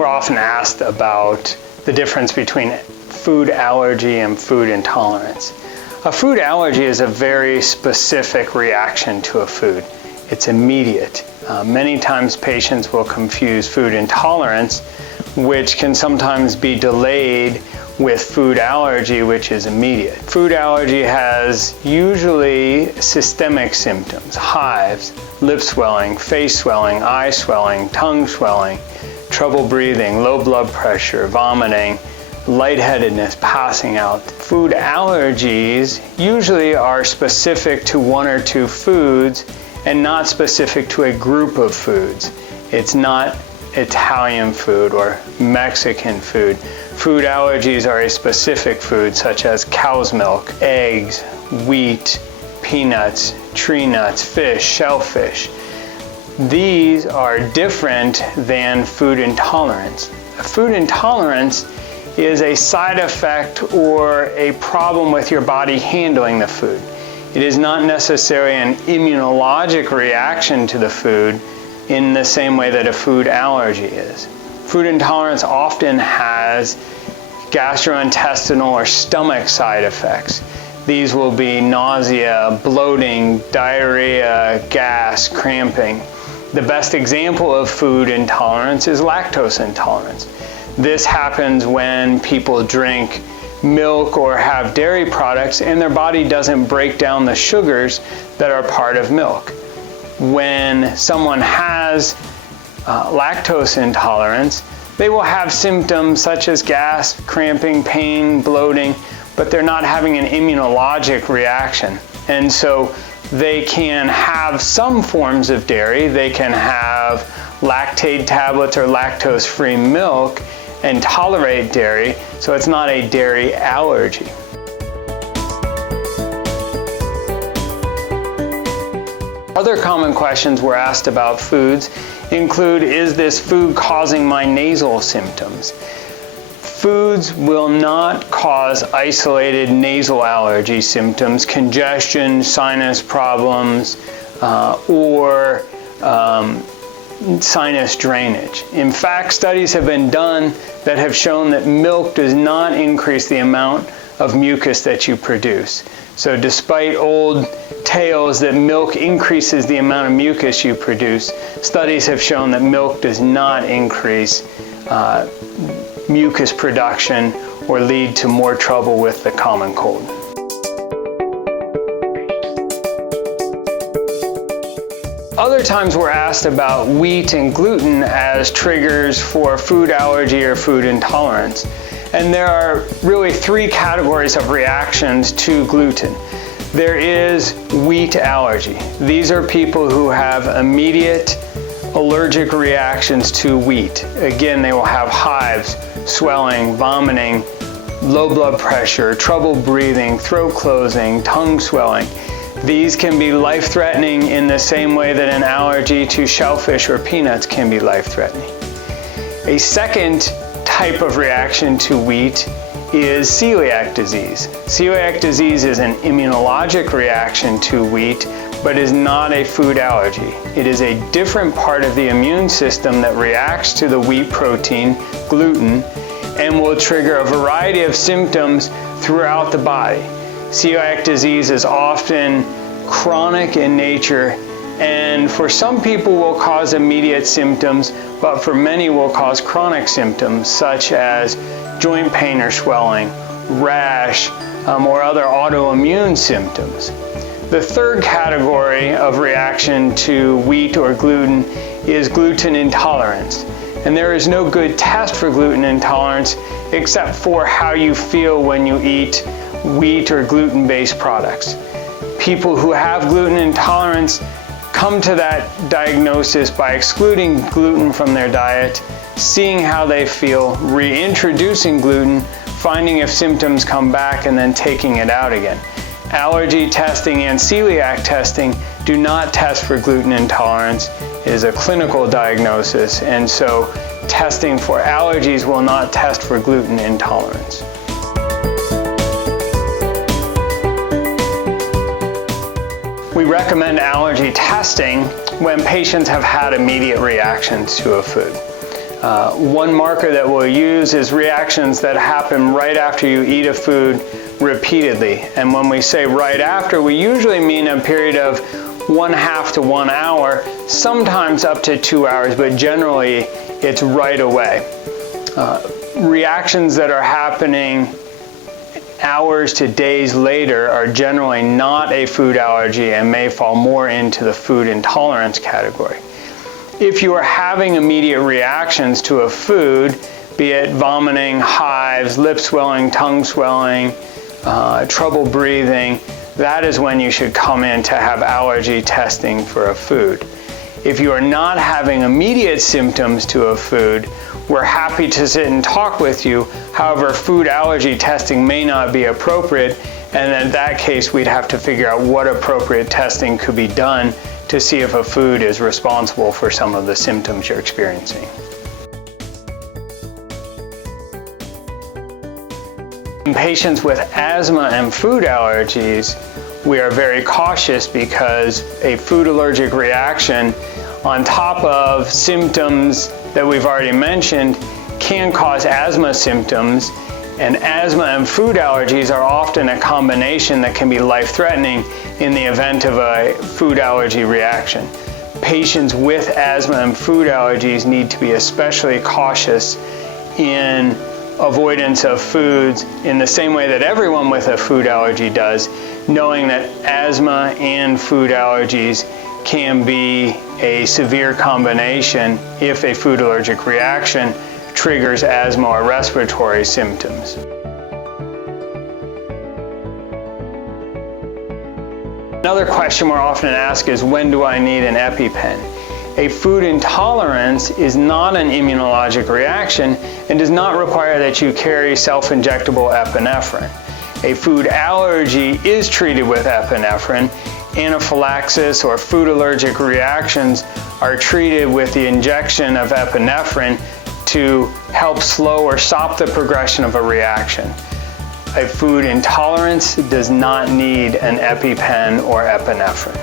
we're often asked about the difference between food allergy and food intolerance. A food allergy is a very specific reaction to a food. It's immediate. Many times patients will confuse food intolerance, which can sometimes be delayed, with food allergy, which is immediate. Food allergy has usually systemic symptoms: hives, lip swelling, face swelling, eye swelling, tongue swelling, trouble breathing, low blood pressure, vomiting, lightheadedness, passing out. Food allergies usually are specific to one or two foods and not specific to a group of foods. It's not Italian food or Mexican food. Food allergies are a specific food such as cow's milk, eggs, wheat, peanuts, tree nuts, fish, shellfish. These are different than food intolerance. Food intolerance is a side effect or a problem with your body handling the food. It is not necessarily an immunologic reaction to the food in the same way that a food allergy is. Food intolerance often has gastrointestinal or stomach side effects. These will be nausea, bloating, diarrhea, gas, cramping. The best example of food intolerance is lactose intolerance. This happens when people drink milk or have dairy products and their body doesn't break down the sugars that are part of milk. When someone has lactose intolerance, they will have symptoms such as gas, cramping, pain, bloating, but they're not having an immunologic reaction. And so they can have some forms of dairy. They can have lactate tablets or lactose-free milk and tolerate dairy, so it's not a dairy allergy. Other common questions we're asked about foods include, is this food causing my nasal symptoms? Foods will not cause isolated nasal allergy symptoms, congestion, sinus problems, or sinus drainage. In fact, studies have been done that have shown that milk does not increase the amount of mucus that you produce. So despite old tales that milk increases the amount of mucus you produce, studies have shown that milk does not increase mucus production or lead to more trouble with the common cold. Other times we're asked about wheat and gluten as triggers for food allergy or food intolerance. And there are really three categories of reactions to gluten. There is wheat allergy. These are people who have immediate allergic reactions to wheat. Again, they will have hives, swelling, vomiting, low blood pressure, trouble breathing, throat closing, tongue swelling. These can be life-threatening in the same way that an allergy to shellfish or peanuts can be life-threatening. A second type of reaction to wheat is celiac disease. Celiac disease is an immunologic reaction to wheat, but is not a food allergy. It is a different part of the immune system that reacts to the wheat protein, gluten, and will trigger a variety of symptoms throughout the body. Celiac disease is often chronic in nature, and for some people will cause immediate symptoms, but for many will cause chronic symptoms such as joint pain or swelling, rash, or other autoimmune symptoms. The third category of reaction to wheat or gluten is gluten intolerance. And there is no good test for gluten intolerance except for how you feel when you eat wheat or gluten-based products. People who have gluten intolerance come to that diagnosis by excluding gluten from their diet, seeing how they feel, reintroducing gluten, finding if symptoms come back, and then taking it out again. Allergy testing and celiac testing do not test for gluten intolerance. It is a clinical diagnosis, and so testing for allergies will not test for gluten intolerance. We recommend allergy testing when patients have had immediate reactions to a food. One marker that we'll use is reactions that happen right after you eat a food repeatedly. And when we say right after, we usually mean a period of 1/2 to 1 hour, sometimes up to 2 hours, but generally it's right away. Reactions that are happening hours to days later are generally not a food allergy and may fall more into the food intolerance category. If you are having immediate reactions to a food, be it vomiting, hives, lip swelling, tongue swelling, trouble breathing, that is when you should come in to have allergy testing for a food. If you are not having immediate symptoms to a food, we're happy to sit and talk with you. However, food allergy testing may not be appropriate, and in that case, we'd have to figure out what appropriate testing could be done to see if a food is responsible for some of the symptoms you're experiencing. In patients with asthma and food allergies, we are very cautious because a food allergic reaction on top of symptoms that we've already mentioned can cause asthma symptoms, and asthma and food allergies are often a combination that can be life-threatening in the event of a food allergy reaction. Patients with asthma and food allergies need to be especially cautious in avoidance of foods in the same way that everyone with a food allergy does, knowing that asthma and food allergies can be a severe combination if a food allergic reaction triggers asthma or respiratory symptoms. Another question we're often asked is, when do I need an EpiPen? A food intolerance is not an immunologic reaction and does not require that you carry self-injectable epinephrine. A food allergy is treated with epinephrine. Anaphylaxis or food allergic reactions are treated with the injection of epinephrine to help slow or stop the progression of a reaction. A food intolerance does not need an EpiPen or epinephrine.